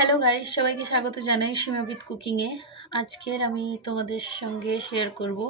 Hello guys, সবাইকে স্বাগত জানাই সীমাবিদ কুকিংয়ে। আজকের আমি তোমাদের সঙ্গে শেয়ার করব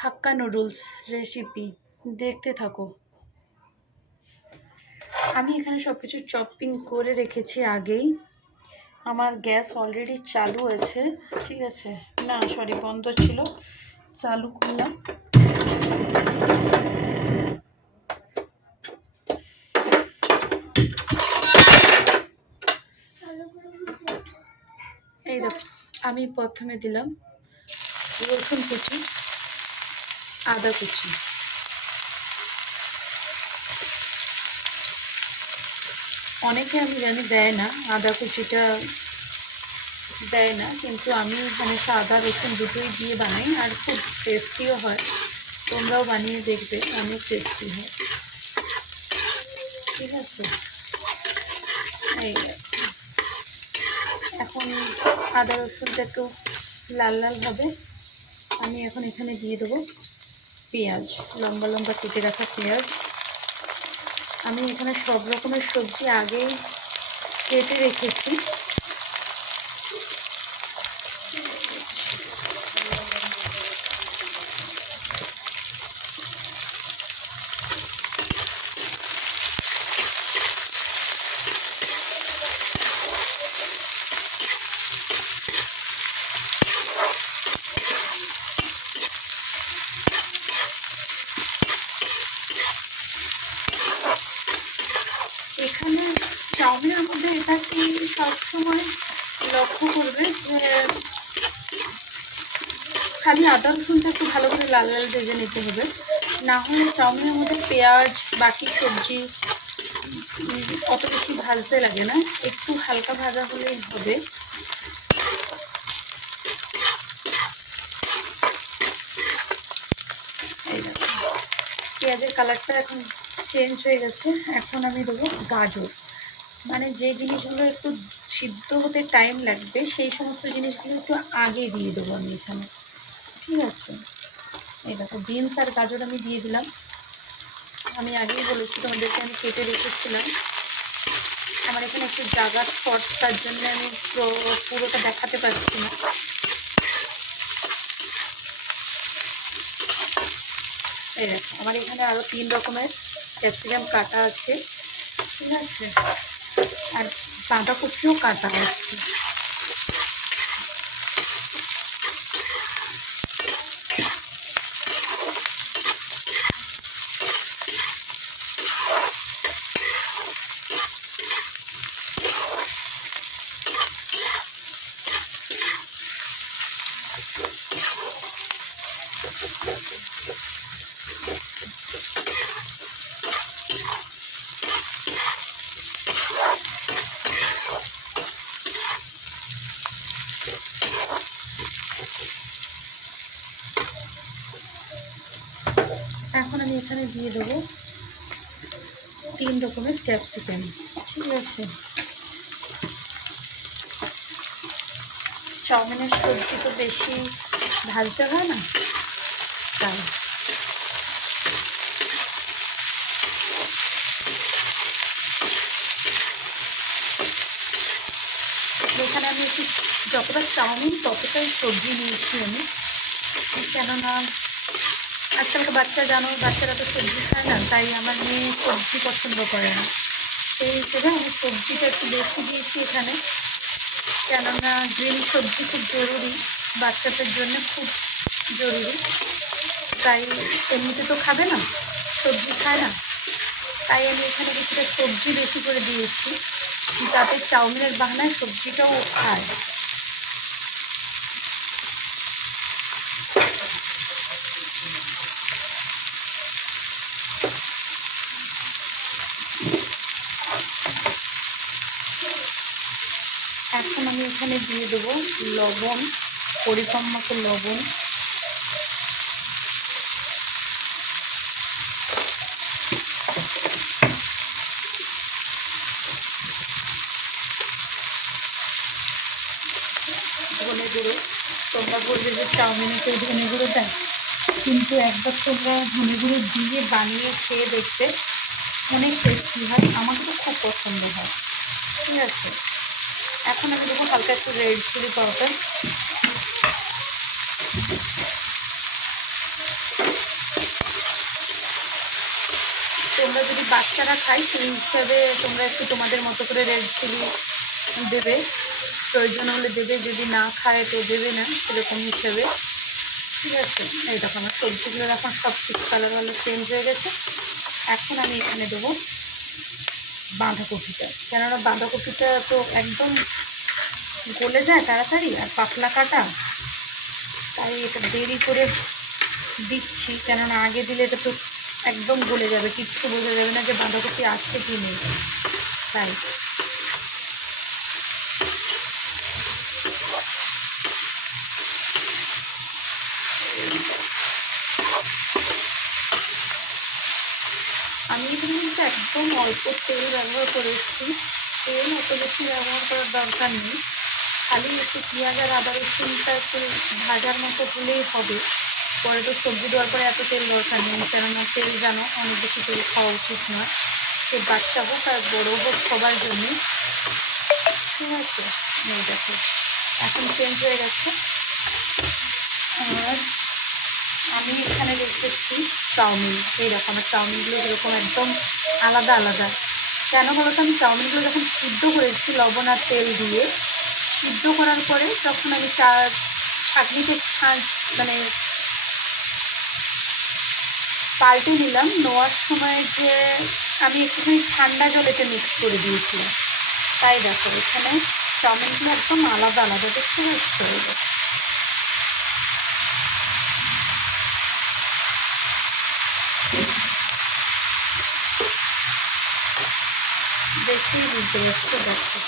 হাক্কা নুডলস রেসিপি। দেখতে থাকো। আমি এখানে সব কিছু চপিং করে রেখেছি আগেই। আমার গ্যাস অলরেডি চালু আছে, ঠিক আছে? না সরি, বন্ধ ছিল, চালু করলাম। এই দেখো, আমি প্রথমে দিলাম রসুন কুচি, আদা কুচি। অনেকে আমি জানি দেয় না, আদা কুচিটা দেয় না, কিন্তু আমি হামেশা আদা রসুন দুটোই দিয়ে বানাই, আর খুব টেস্টিও হয়। তোমরাও বানিয়ে দেখবে, অনেক টেস্টি হয়, ঠিক আছে? এই এখন আদা রসুনটা একটু লাল লাল হবে। আমি এখন এখানে দিয়ে দেবো পেঁয়াজ, লম্বা লম্বা কেটে রাখা পেঁয়াজ। আমি এখানে সব রকমের সবজি আগেই কেটে রেখেছি। এখানে চাউমিনের মধ্যে এটা কি সবসময় লক্ষ্য করবে যে খালি আদা রসুনটা একটু ভালো করে লাল লাল ভেজে নিতে হবে, না হলে চাউমিনের মধ্যে পেঁয়াজ বাকি সবজি অত বেশি ভাজতে লাগে না, একটু হালকা ভাজা হলেই হবে। এই দেখো, পেঁয়াজের কালারটা এখন চেঞ্জ হয়ে গেছে। এখন আমি দেবো গাজর, মানে যে জিনিসগুলো একটু সিদ্ধ হতে টাইম লাগবে সেই সমস্ত জিনিসগুলো একটু আগে দিয়ে দেবো আমি এখানে, ঠিক আছে? এই দেখো, বিনস আর গাজর আমি দিয়ে দিলাম। আমি আগেই বলেছি তোমাদেরকে, আমি কেটে রেখেছিলাম। আমার এখানে একটু জায়গা শর্ট, তার জন্য আমি পুরোটা দেখাতে পারছি না। এই দেখো, আমার এখানে আরও 3 রকমের ক্যাপসিকাম কাটা আছে, ঠিক আছে? আর বাঁধাকপিও কাটা আছে। এখন আমি এখানে দিয়ে দেবো 3 রকমের ক্যাপসিকাম, ঠিক আছে? চাউমিনের সবজি তো বেশি ভাজতে হয় না, তাই এখানে আমি একটু, যতটা চাউমিন ততটাই সবজি নিয়েছি আমি, কেননা আজকালকার বাচ্চা, জানো বাচ্চারা তো সবজি খায় না, তাই আমার মেয়ে সবজি পছন্দ করে না। সেই হিসেবে আমি সবজিটা একটু বেশি দিয়েছি এখানে, কেননা গ্রিন সবজি খুব জরুরি, বাচ্চাদের জন্য খুব জরুরি। তাই এমনিতে তো খাবে না, সবজি খায় না, তাই আমি এখানে কিছুটা সবজি বেশি করে দিয়েছি, যাতে চাউমিনের বাহানায় সবজিটাও খায়। এখন আমি এখানে দিয়ে দেবো লবণ, পরিমাণ মতো লবণ। ধনে গুঁড়ো, তোমরা বলবে যে চাউমিনে কেউ ধনে গুঁড়ো দেয়, কিন্তু একবার তোমরা ধনে গুঁড়ো দিয়ে বানিয়ে খেয়ে দেখবে, অনেক টেস্টি হয়। আমার তো খুব পছন্দ হয়, ঠিক আছে? এখন আমি দেবো হালকা একটু রেড চিলি পাউডার। তোমরা যদি বাচ্চারা খাই সেই হিসাবে তোমরা একটু তোমাদের মতো করে রেড চিলি দেবে, প্রয়োজন হলে দেবে, যদি না খায় তো দেবে না, সেরকম হিসেবে। ঠিক আছে, এই দেখো আমার সবজিগুলো এখন সব কিছু কালার চেঞ্জ হয়ে গেছে। এখন আমি এখানে দেবো বাঁধাকপিটা, কেননা বাঁধাকপিটা তো একদম গলে যায় তাড়াতাড়ি, আর পাতলা কাটা, তাই এটা দেরি করে দিচ্ছি, কেননা আগে দিলে এটা তো একদম গলে যাবে, কিচ্ছু বোঝা যাবে না যে বাঁধাকপি আছে কি নেই। তাই আমি এখানে কিন্তু একদম অল্প তেল ব্যবহার করেছি, তেল অত বেশি ব্যবহার করার দরকার নেই, খালি একটু পেঁয়াজ আর আদা রসুনটা একটু ভাজার মতো হলেই হবে। পরে তো সবজি দেওয়ার পরে এত তেল দরকার নেই, কেননা তেল জানো অনেক বেশি তেল খাওয়া উচিত নয়, সে বাচ্চা হোক আর বড় হোক সবার জন্য। ঠিক আছে, এই দেখো এখন চেঞ্জ হয়ে গেছে। আর আমি এখানে রেখেছি চাউমিন, এই রকম চাউমিনগুলো যেরকম একদম আলাদা আলাদা। কেন বলো তো, আমি চাউমিনগুলো যখন সিদ্ধ করেছি লবণ আর তেল দিয়ে, সিদ্ধ করার পরে যখন আমি ছাঁকনিতে মানে পাল্টে নিলাম, নেওয়ার সময় যে আমি একটুখানি ঠান্ডা জলেতে মিক্স করে দিয়েছিলাম, তাই দেখো এখানে চাউমিনগুলো একদম আলাদা আলাদা দেখতে পাচ্ছ। দেখেই বুঝতে পারছো,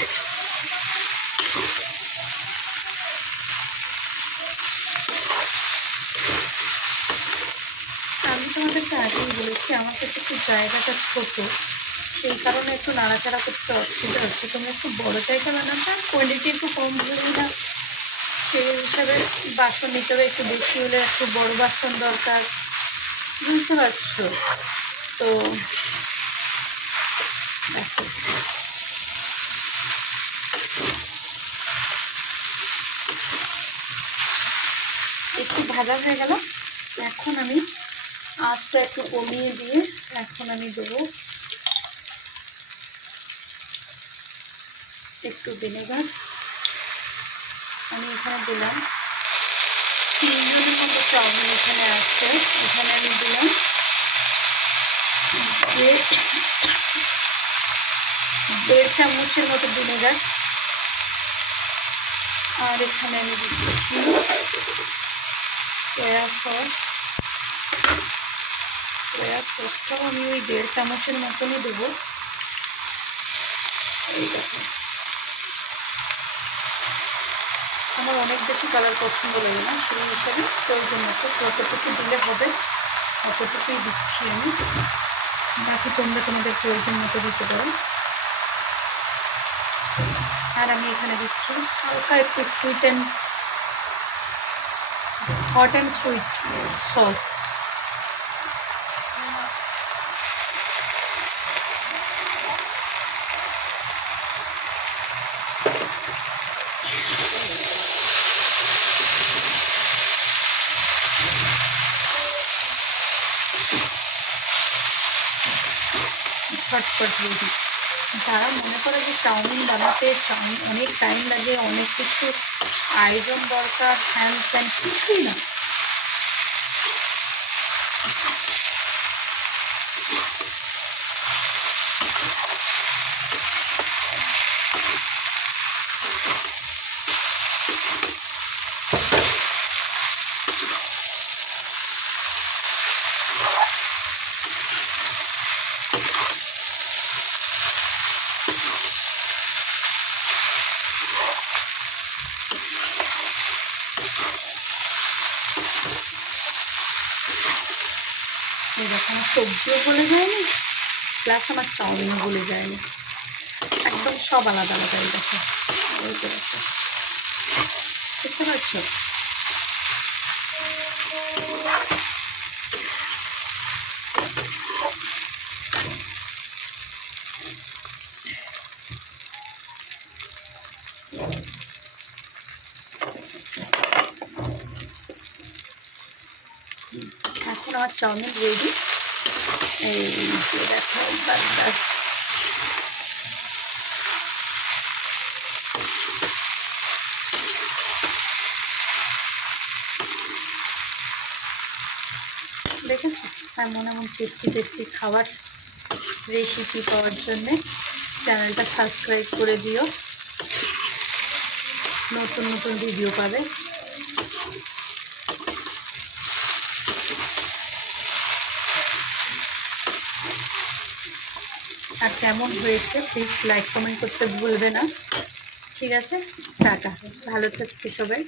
দেখো আমি তোমাদেরকে আগেই বলেছি আমার কাছে একটু জায়গাটা ছোট, সেই কারণে একটু নাড়াচাড়া করতে অসুবিধা হচ্ছে। তোমরা একটু বড় জায়গা বানাতে, আর কোয়ান্টিটি একটু কম ধরি না, সেই হিসাবে বাসন নিতে হবে, একটু বেশি হলে একটু বড় বাসন দরকার, বুঝতে পারছো তো। দেখো একটু ভাজা হয়ে গেল, এখন আমি আঁচটা একটু কমিয়ে দিয়ে এখন আমি দেবো একটু ভিনেগার। আমি এখানে দিলাম 3 জনের মতো চাউমিন এখানে আছে, এখানে আমি দিলাম 1.5 চামচের মতো ভিনেগার। আর এখানে আমি দিচ্ছি সয়া সসটাও আমি ওই 1.5 চামচের মতনই দেবো। এই দেখো আমার অনেক বেশি কালার পছন্দ লাগে না, সেই হিসাবে প্রয়োজন মতো যতটুকু দিলে হবে অতটুকুই দিচ্ছি আমি, বাকি তোমরা তোমাদের প্রয়োজন মতো দিতে পারো। আর আমি এখানে দিচ্ছি হালকা একটু হট অ্যান্ড সুইট সস। ঝটপট রেডি। যারা মনে করে যে চাউমিন বানাতে অনেক টাইম লাগে, অনেক কিছু আয়োজন দরকার, হ্যান ত্যান, কিছুই না, দেখো আমার সবজিও গলে যায়নি, প্লাস আমার চাউমিনও গলে যায়নি, একদম সব আলাদা আলাদা। এই দেখো, এই তো দেখো, বুঝতে পারছো? এখন আমার চাউমিন রেডি। এই যে দেখো, বাস দেখেছো? এমন এমন টেস্টি টেস্টি খাবার রেসিপি পাওয়ার জন্যে চ্যানেলটা সাবস্ক্রাইব করে দিও, নতুন নতুন ভিডিও পাবে। আর কেমন হয়েছে প্লিজ লাইক কমেন্ট করতে ভুলবে না। ঠিক আছে, টাটা, ভালো থাকবে সবাই।